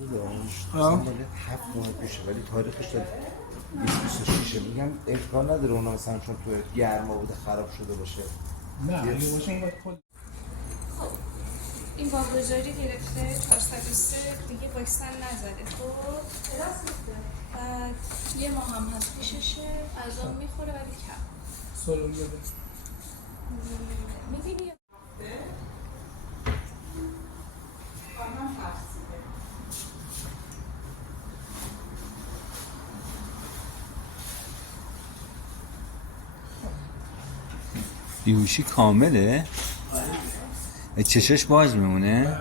مثلا مال 7 ماه پیشه ولی تاریخش تا 2026 میگم امکان نداره اونا مثلا چون تو گرما بوده خراب شده باشه. نه لباسشون باید خود. خب این واگذاری گرفته 403 دیگه واکسن نزده. خب بعد یه ماه هم هست پیششه، غذا میخوره ولی کم. سالون بده. میبینی بیهوشی کامله؟ چشش باز میمونه؟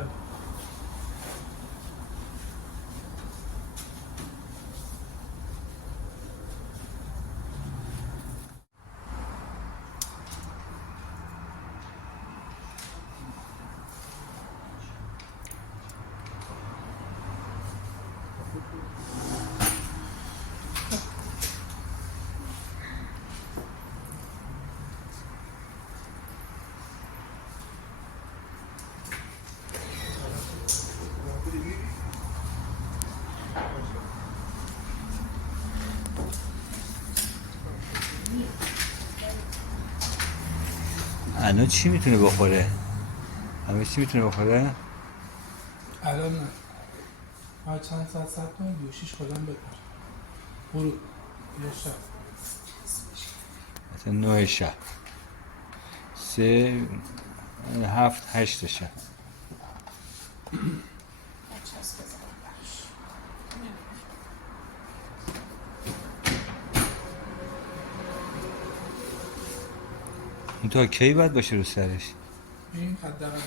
الان چی میتونه بخوره؟ الان چی میتونه بخوره؟ الان نه. چند ساعت صبر کنید بیوشیش کلم بپر. برو. یا شب. مثلا 9 شب 3 7 8 شب این تا کی باید باشه رو سرش؟ این حداقل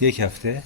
1 هفته؟